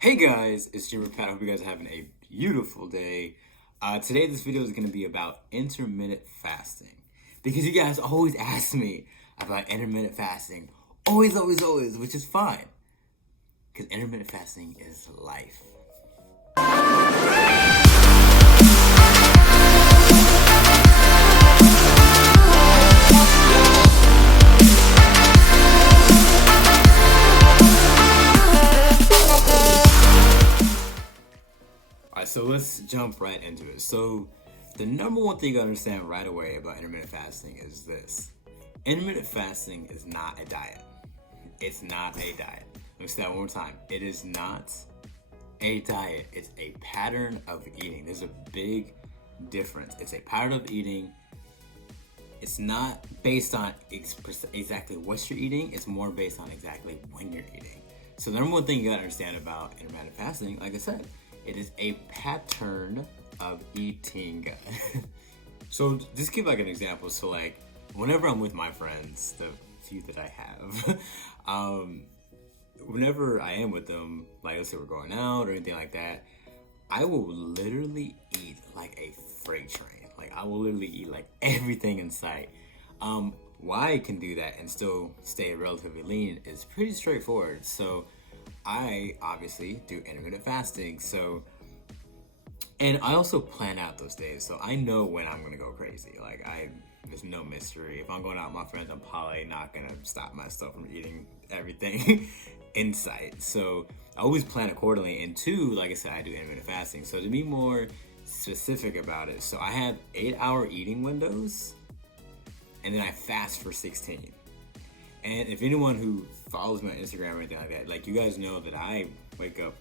Hey guys, it's Jimmy Pat. I hope you guys are having a beautiful day. Today, this video is going to be about intermittent fasting. Because you guys always ask me about intermittent fasting. Always, which is fine. Because intermittent fasting is life. Alright, so let's jump right into it. So, the number one thing you gotta understand right away about intermittent fasting is this. Intermittent fasting is not a diet. It's not a diet. Let me say that one more time. It is not a diet. It's a pattern of eating. There's a big difference. It's a pattern of eating. It's not based on exactly what you're eating. It's more based on exactly when you're eating. So the number one thing you gotta understand about intermittent fasting, like I said, it is a pattern of eating. So just give like an example. So like whenever I'm with my friends, the few that I have, whenever I am with them, like let's say we're going out or anything like that, I will literally eat like a freight train. Like I will literally eat like everything in sight. Why I can do that and still stay relatively lean is pretty straightforward. So I obviously do intermittent fasting. So, and I also plan out those days. So I know when I'm gonna go crazy. Like there's no mystery. If I'm going out with my friends, I'm probably not gonna stop myself from eating everything in sight. So I always plan accordingly. And two, like I said, I do intermittent fasting. So to be more specific about it, so I have 8-hour eating windows, and then I fast for 16. And if anyone who follows my Instagram or anything like that, like you guys know that I wake up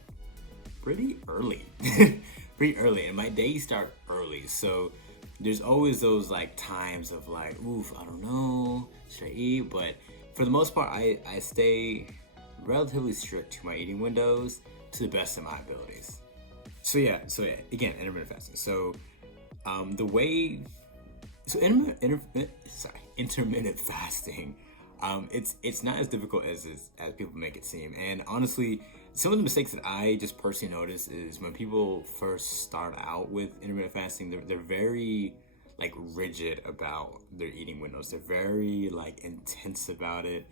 pretty early, and my days start early. So there's always those like times of like, oof, I don't know, should I eat? But for the most part, I stay relatively strict to my eating windows to the best of my abilities. So yeah, again, intermittent fasting. So intermittent fasting. It's not as difficult as people make it seem. And honestly, some of the mistakes that I just personally notice is when people first start out with intermittent fasting, they're very like rigid about their eating windows. They're very like intense about it.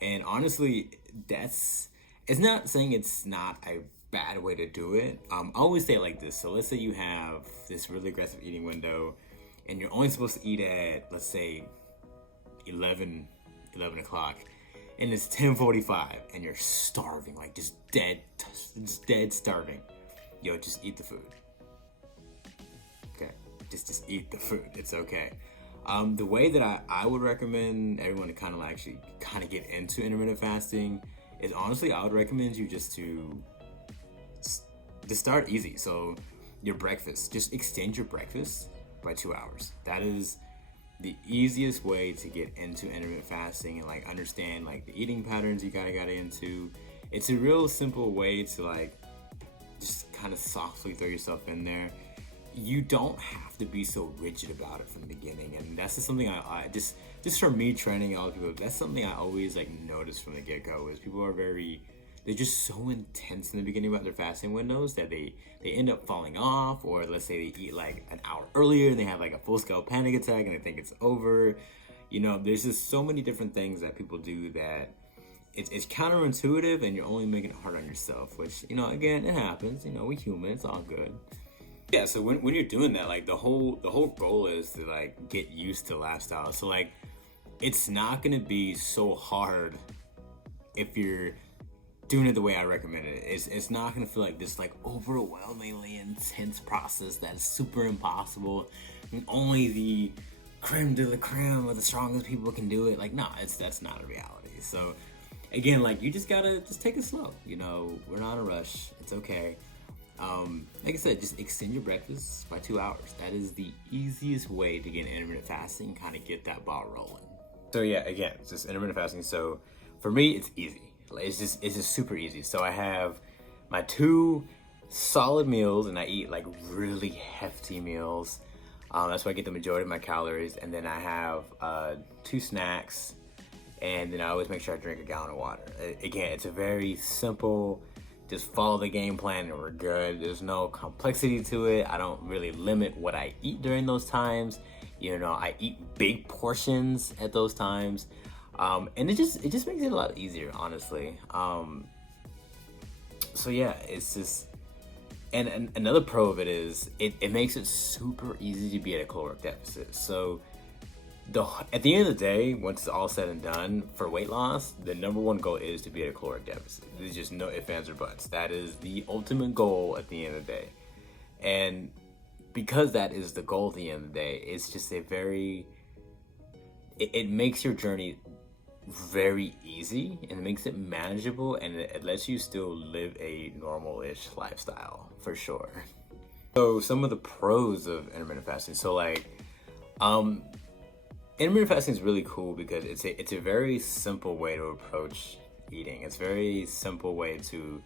And honestly, it's not saying it's not a bad way to do it. I always say it like this. So let's say you have this really aggressive eating window and you're only supposed to eat at, let's say, 11 o'clock, and it's 10:45 and you're starving, like just dead starving. Yo, just eat the food. Okay, just eat the food. It's okay. The way that I would recommend everyone to kind of get into intermittent fasting is honestly, I would recommend you just to start easy. So your breakfast, just extend your breakfast by 2 hours. That is the easiest way to get into intermittent fasting and like understand like the eating patterns you gotta into. It's a real simple way to like just kind of softly throw yourself in there. You don't have to be so rigid about it from the beginning, and that's just something I just for me training all people, that's something I always like notice from the get-go is people are they're just so intense in the beginning about their fasting windows that they end up falling off, or let's say they eat like an hour earlier and they have like a full-scale panic attack and they think it's over. You know, there's just so many different things that people do that it's counterintuitive, and you're only making it hard on yourself, which, you know, again, it happens. You know, we human, it's all good. Yeah, so when you're doing that, like the whole goal is to like get used to the lifestyle. So like it's not gonna be so hard if you're doing it the way I recommend it. It's not gonna feel like this like overwhelmingly intense process that's super impossible and only the creme de la creme or the strongest people can do it. Like, no, that's not a reality. So again, like you just gotta take it slow. You know, we're not in a rush. It's okay. Like I said, just extend your breakfast by 2 hours. That is the easiest way to get intermittent fasting and kind of get that ball rolling. So yeah, again, it's just intermittent fasting. So for me, it's easy. It's just super easy. So I have my 2 solid meals, and I eat like really hefty meals. That's where I get the majority of my calories. And then I have 2 snacks, and then I always make sure I drink a gallon of water. Again, it's a very simple just follow the game plan and we're good. There's no complexity to it. I don't really limit what I eat during those times. You know, I eat big portions at those times. And it just makes it a lot easier, honestly. So yeah, it's just, and another pro of it is it makes it super easy to be at a caloric deficit. So at the end of the day, once it's all said and done, for weight loss, the number one goal is to be at a caloric deficit. There's just no ifs, ands, or buts. That is the ultimate goal at the end of the day. And because that is the goal at the end of the day, it's just it makes your journey very easy, and it makes it manageable, and it lets you still live a normal-ish lifestyle, for sure. So some of the pros of intermittent fasting. So like, intermittent fasting is really cool because it's a very simple way to approach eating. It's a very simple way to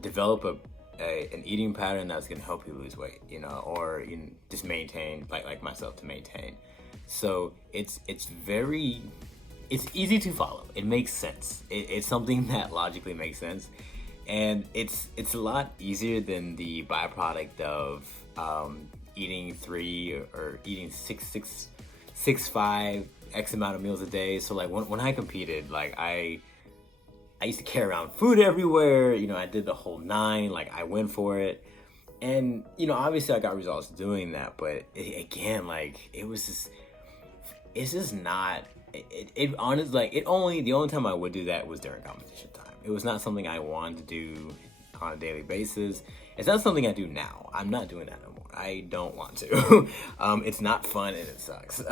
develop an eating pattern that's going to help you lose weight, you know, or just maintain, like myself, to maintain. So it's easy to follow. It makes sense. It's something that logically makes sense, and it's a lot easier than the byproduct of eating 3 or eating 5 X amount of meals a day. So like when I competed, like I used to carry around food everywhere. You know, I did the whole 9. Like I went for it, and you know, obviously I got results doing that. But again, like it's just not. It honestly, like the only time I would do that was during competition time. It was not something I wanted to do on a daily basis. It's not something I do now. I'm not doing that no more. I don't want to. It's not fun and it sucks.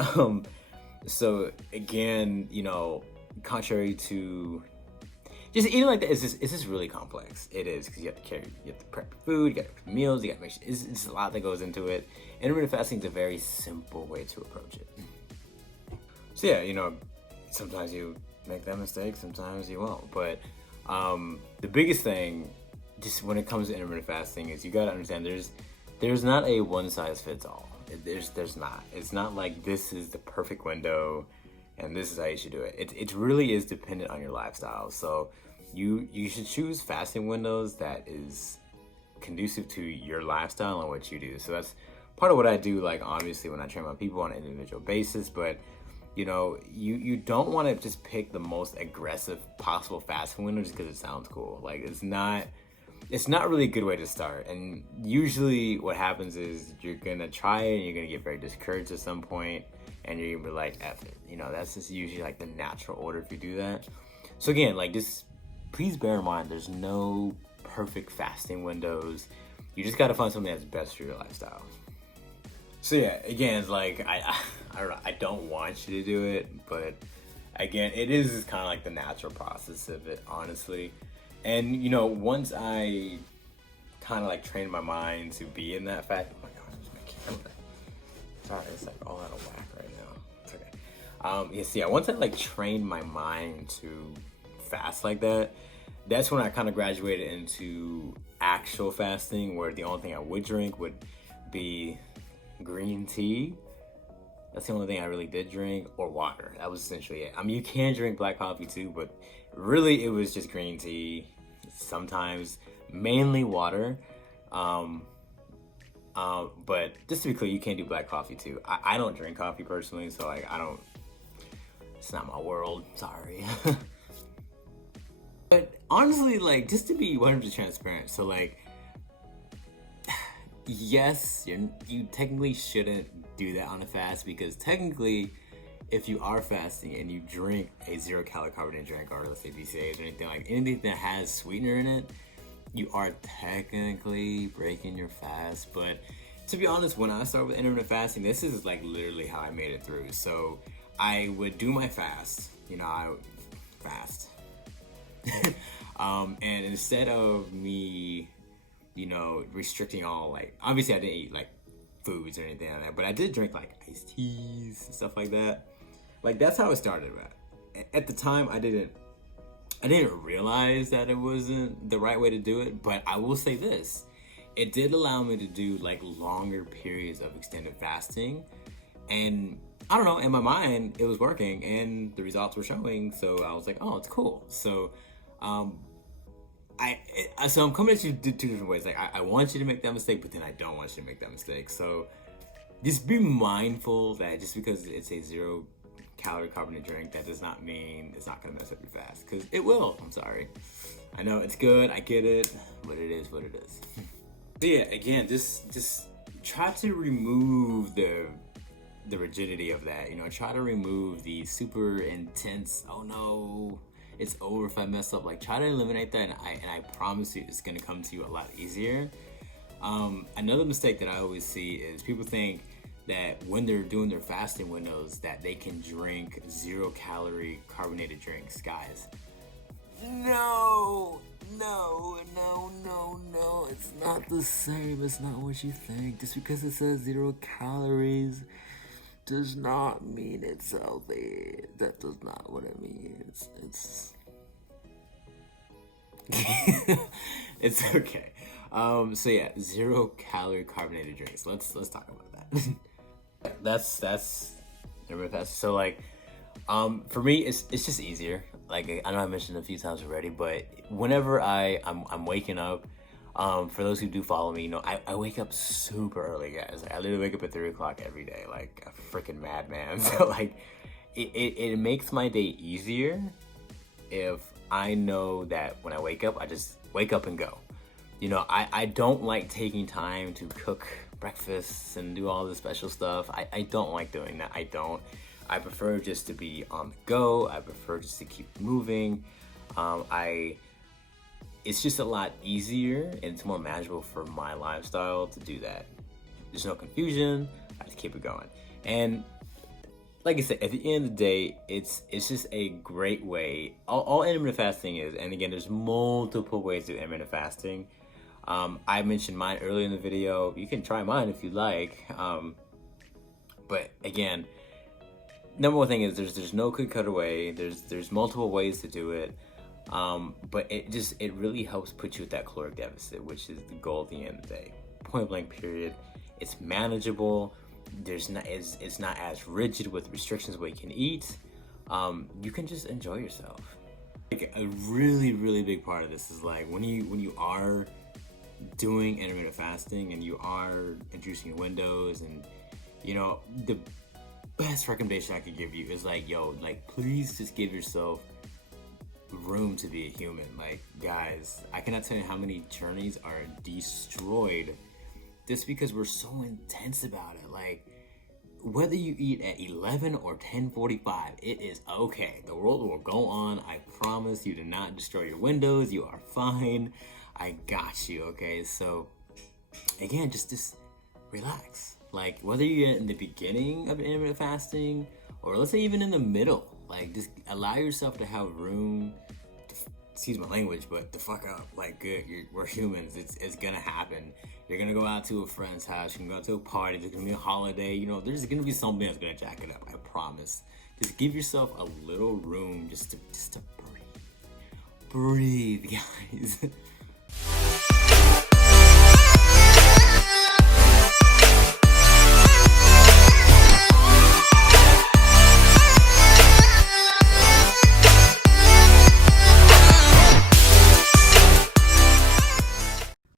So again, you know, contrary to just eating like that, it's just really complex. It is, because you have to prep your food, you got to prep meals, you got to make sure. It's a lot that goes into it. Intermittent fasting is a very simple way to approach it. So yeah, you know, sometimes you make that mistake, sometimes you won't. But the biggest thing, just when it comes to intermittent fasting, is you gotta understand there's not a one size fits all. There's not. It's not like this is the perfect window and this is how you should do it. It really is dependent on your lifestyle. So you should choose fasting windows that is conducive to your lifestyle and what you do. So that's part of what I do, like obviously when I train my people on an individual basis, but you know, you don't want to just pick the most aggressive possible fasting window just because it sounds cool. Like it's not really a good way to start. And usually what happens is you're gonna try it and you're gonna get very discouraged at some point, and you're gonna be like, F it. You know, that's just usually like the natural order if you do that. So again, like just please bear in mind there's no perfect fasting windows. You just gotta find something that's best for your lifestyle. So yeah, again, it's like I don't want you to do it, but again, it is kind of like the natural process of it, honestly. And you know, once I kind of like trained my mind to be in that fact, oh my gosh, it's my camera. Sorry, it's like all out of whack right now. It's okay. Yes, yeah. Once I like trained my mind to fast like that, that's when I kind of graduated into actual fasting, where the only thing I would drink would be green tea. That's the only thing I really did drink, or water. That was essentially it. I mean, you can drink black coffee too, but really it was just green tea. Sometimes mainly water. But just to be clear, you can't do black coffee too. I don't drink coffee personally, so like it's not my world. Sorry. But honestly, like just to be 100% transparent, so like yes, you technically shouldn't do that on a fast, because technically if you are fasting and you drink a 0 calorie carbonated drink, or let's say BCAAs or anything that has sweetener in it, you are technically breaking your fast. But to be honest, when I started with intermittent fasting, this is like literally how I made it through. So I would do my fast, you know, I would fast. And instead of me, you know, restricting all, like, obviously I didn't eat like foods or anything like that, but I did drink like iced teas and stuff like that. Like that's how it started. At the time, I didn't realize that it wasn't the right way to do it, but I will say this: it did allow me to do like longer periods of extended fasting, and I don't know, in my mind it was working and the results were showing, so I was like, oh, it's cool. So So I'm coming at you two different ways. Like I want you to make that mistake, but then I don't want you to make that mistake. So just be mindful that just because it's a 0-calorie carbonated drink, that does not mean it's not gonna mess up your fast, because it will. I'm sorry. I know it's good. I get it, but it is what it is. So yeah, again, just try to remove the rigidity of that. You know, try to remove the super intense, oh no, it's over if I mess up. Like, try to eliminate that, and I promise you it's gonna come to you a lot easier. Another mistake that I always see is people think that when they're doing their fasting windows that they can drink 0-calorie carbonated drinks. Guys, no, it's not the same. It's not what you think. Just because it says 0 calories does not mean it's healthy. That does not what it means. It's it's okay. So yeah, 0-calorie carbonated drinks. Let's talk about that. that's so like for me it's just easier. Like, I know I mentioned it a few times already, but whenever I'm waking up, for those who do follow me, you know, I wake up super early, guys. Like, I literally wake up at 3 o'clock every day, like a freaking madman. So like, it makes my day easier if I know that when I wake up, I just wake up and go. You know, I don't like taking time to cook breakfasts and do all this special stuff. I don't like doing that. I prefer just to be on the go. I prefer just to keep moving. It's just a lot easier and it's more manageable for my lifestyle to do that. There's no confusion. I just keep it going. And like I said, at the end of the day, it's just a great way. All intermittent fasting is, and again, there's multiple ways to do intermittent fasting. I mentioned mine earlier in the video. You can try mine if you like. But again, number one thing is there's no cookie cutter way. There's multiple ways to do it. But it really helps put you at that caloric deficit, which is the goal at the end of the day. Point blank period. It's manageable. It's not as rigid with restrictions what you can eat. You can just enjoy yourself. Like, a really, really big part of this is like when you are doing intermittent fasting and you are introducing your windows, and you know, the best recommendation I could give you is like, yo, like, please just give yourself room to be a human. Like, guys, I cannot tell you how many journeys are destroyed just because we're so intense about it. Like, whether you eat at 11 or 10:45, it is okay. The world will go on. I promise you. Do not destroy your windows. You are fine. I got you, okay? So, again, just relax. Like, whether you're in the beginning of intermittent fasting or let's say even in the middle, like, just allow yourself to have room to, excuse my language, but to fuck up. Like, good, we're humans. It's gonna happen. You're gonna go out to a friend's house. You can go out to a party. There's gonna be a holiday. You know, there's gonna be something that's gonna jack it up. I promise. Just give yourself a little room just to breathe, guys.